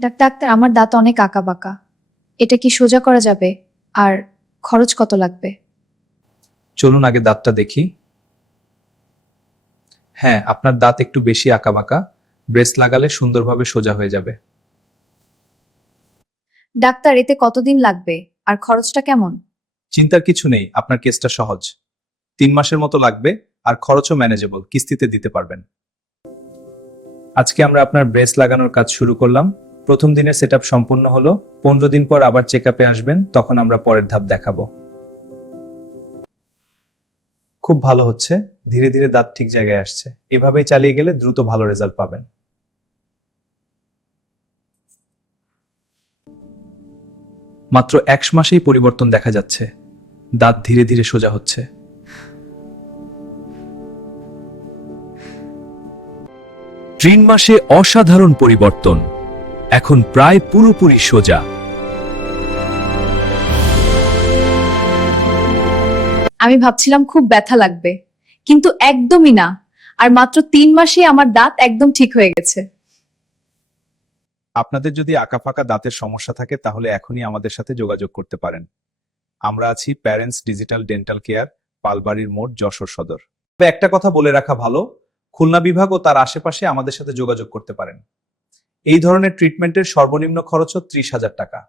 Doctor, আমার দাঁত অনেক আঁকাবাঁকা। এটা কি সোজা করা যাবে? আর খরচ কত লাগবে? চলুন আগে দাঁতটা দেখি। হ্যাঁ, আপনার দাঁত একটু বেশি আঁকাবাঁকা। ব্রেস লাগালে সুন্দরভাবে সোজা হয়ে যাবে। ডাক্তার, এতে কতদিন লাগবে? আর খরচটা কেমন? চিন্তার কিছু নেই, আপনার কেসটা সহজ। 3 মাসের মতো লাগবে, আর খরচও ম্যানেজেবল, কিস্তিতে দিতে পারবেন। আজকে আমরা আপনার ব্রেস লাগানোর কাজ শুরু করলাম। প্রথম দিনের সেটআপ সম্পূর্ণ হলো। 15 দিন পর আবার চেকআপে আসবেন, তখন আমরা পরের ধাপ দেখাবো। খুব ভালো হচ্ছে, ধীরে ধীরে দাঁত ঠিক জায়গায় আসছে। এভাবেই চালিয়ে গেলে দ্রুত ভালো রেজাল্ট পাবেন। মাত্র 1 মাসেই পরিবর্তন দেখা যাচ্ছে। দাঁত ধীরে ধীরে সোজা হচ্ছে। 3 মাসে অসাধারণ পরিবর্তন, এখন প্রায় পুরোপুরি সোজা। আমি ভাবছিলাম খুব ব্যথা লাগবে, কিন্তু একদমই না। আর মাত্র 3 মাসেই আমার দাঁত একদম ঠিক হয়ে গেছে। আপনাদের যদি আঁকাফাঁকা দাঁতের সমস্যা থাকে তাহলে এখনই আমাদের সাথে যোগাযোগ করতে পারেন। আমরা আছি প্যারেন্টস ডিজিটাল ডেন্টাল কেয়ার, পালবাড়ির মোড়, যশোর সদর। তবে একটা কথা বলে রাখা ভালো, খুলনা বিভাগ ও তার আশেপাশে আমাদের সাথে যোগাযোগ করতে পারেন। এই ধরনের ট্রিটমেন্টের সর্বনিম্ন খরচ 30,000 টাকা।